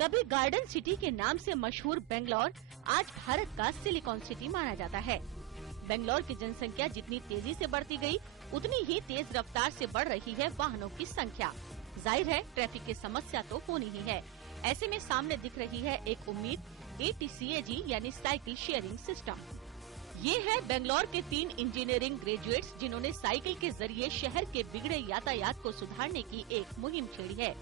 कभी garden city के नाम से मशहूर बेंगलोर आज भारत का सिलिकॉन सिटी माना जाता है। बेंगलोर की जनसंख्या जितनी तेजी से बढ़ती गई, उतनी ही तेज रफ्तार से बढ़ रही है वाहनों की संख्या। जाहिर है ट्रैफिक की समस्या तो होनी ही है। ऐसे में सामने दिख रही है एक उम्मीद, ATCAG यानी साइकिल शेयरिंग सिस्टम। ये है बेंगलोर के 3 इंजीनियरिंग ग्रेजुएट्स जिन्होंने साइकिल के जरिए शहर के बिगड़े यातायात को सुधारने की एक मुहिम छेड़ी है।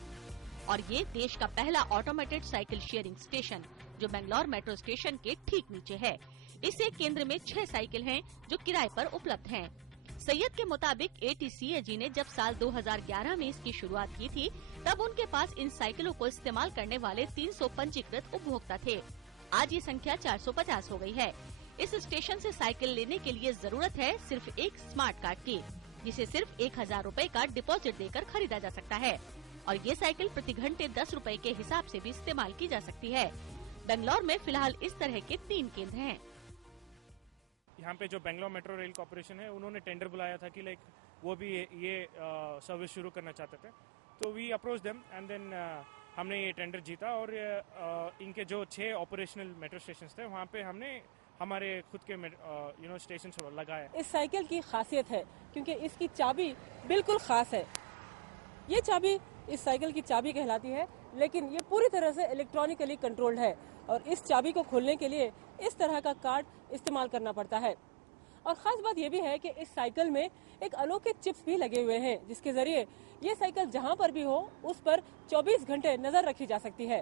और ये देश का पहला ऑटोमेटेड साइकिल शेयरिंग स्टेशन जो बेंगलोर मेट्रो स्टेशन के ठीक नीचे है। इस एक केंद्र में 6 साइकिल हैं जो किराए पर उपलब्ध हैं। सैयद के मुताबिक ATCAG ने जब साल 2011 में इसकी शुरुआत की थी, तब उनके पास इन साइकिलों को इस्तेमाल करने वाले 300 पंजीकृत उपभोक्ता थे। आज ये संख्या 450 हो गई है। इस स्टेशन से साइकिल लेने के लिए जरूरत है सिर्फ एक स्मार्ट कार्ड की, जिसे सिर्फ 1000 रूपए का डिपॉजिट देकर खरीदा जा सकता है। और ये साइकिल प्रति घंटे 10 रूपए के हिसाब से भी इस्तेमाल की जा सकती है। बेंगलोर में फिलहाल इस तरह के 3 केंद्र हैं। यहाँ पे जो बेंगलोर मेट्रो रेल कॉर्पोरेशन है, उन्होंने टेंडर बुलाया था कि वो भी ये सर्विस शुरू करना चाहते थे। तो we approach them and then हमने ये टेंडर जीता और इनके जो 6 ऑपरेशनल मेट्रो स्टेशन थे, वहाँ पे हमने हमारे खुद के स्टेशन लगाया। इस साइकिल की खासियत है क्योंकि इसकी चाबी बिल्कुल खास है। ये चाबी इस साइकिल की चाबी कहलाती है, लेकिन ये पूरी तरह से इलेक्ट्रॉनिकली कंट्रोल्ड है और इस चाबी को खोलने के लिए इस तरह का कार्ड इस्तेमाल करना पड़ता है। और खास बात यह भी है कि इस साइकिल में एक अनोखे चिप्स भी लगे हुए हैं, जिसके जरिए ये साइकिल जहां पर भी हो उस पर 24 घंटे नजर रखी जा सकती है।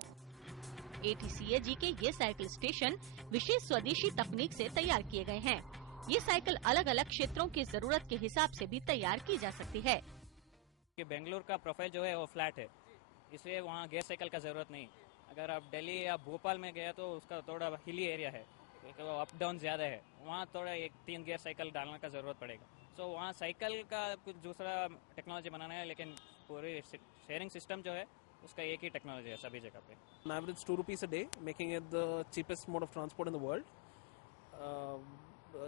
ATCAG के ये साइकिल स्टेशन विशेष स्वदेशी तकनीक से तैयार किए गए हैं। ये साइकिल अलग अलग क्षेत्रों की जरूरत के हिसाब से भी तैयार की जा सकती है। बेंगलोर का प्रोफाइल जो है वो फ्लैट है, इसलिए वहाँ गियर साइकिल का जरूरत नहीं। अगर आप दिल्ली या भोपाल में गया तो उसका थोड़ा हिली एरिया है, अप डाउन ज्यादा है, वहाँ थोड़ा 3 गियर साइकिल डालने का जरूरत पड़ेगा। सो वहाँ साइकिल का कुछ दूसरा टेक्नोलॉजी बनाना है, लेकिन पूरे शेयरिंग सिस्टम जो है उसका एक ही टेक्नोलॉजी है सभी जगह पे। On average 2 rupees a day, making it the cheapest mode of transport in the world.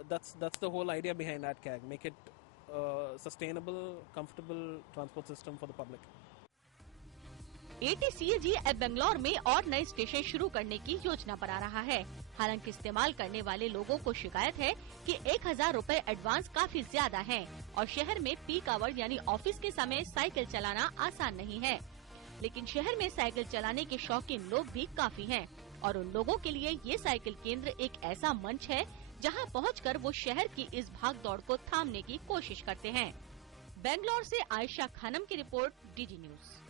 That's the whole idea behind ATCAG. Make it sustainable, comfortable transport system for the public. ATCAG अब बेंगलोर में और नए station शुरू करने की योजना बना रहा है। हालांकि इस्तेमाल करने वाले लोगों को शिकायत है कि 1000 रूपए एडवांस काफी ज्यादा है और शहर में पीक आवर यानी ऑफिस के समय साइकिल चलाना आसान नहीं है। लेकिन शहर में साइकिल चलाने के शौकीन लोग भी काफी हैं और उन लोगों के लिए ये साइकिल केंद्र एक ऐसा मंच है जहां पहुंचकर वो शहर की इस भागदौड़ को थामने की कोशिश करते हैं। बेंगलोर से आयशा खानम की रिपोर्ट, DG न्यूज।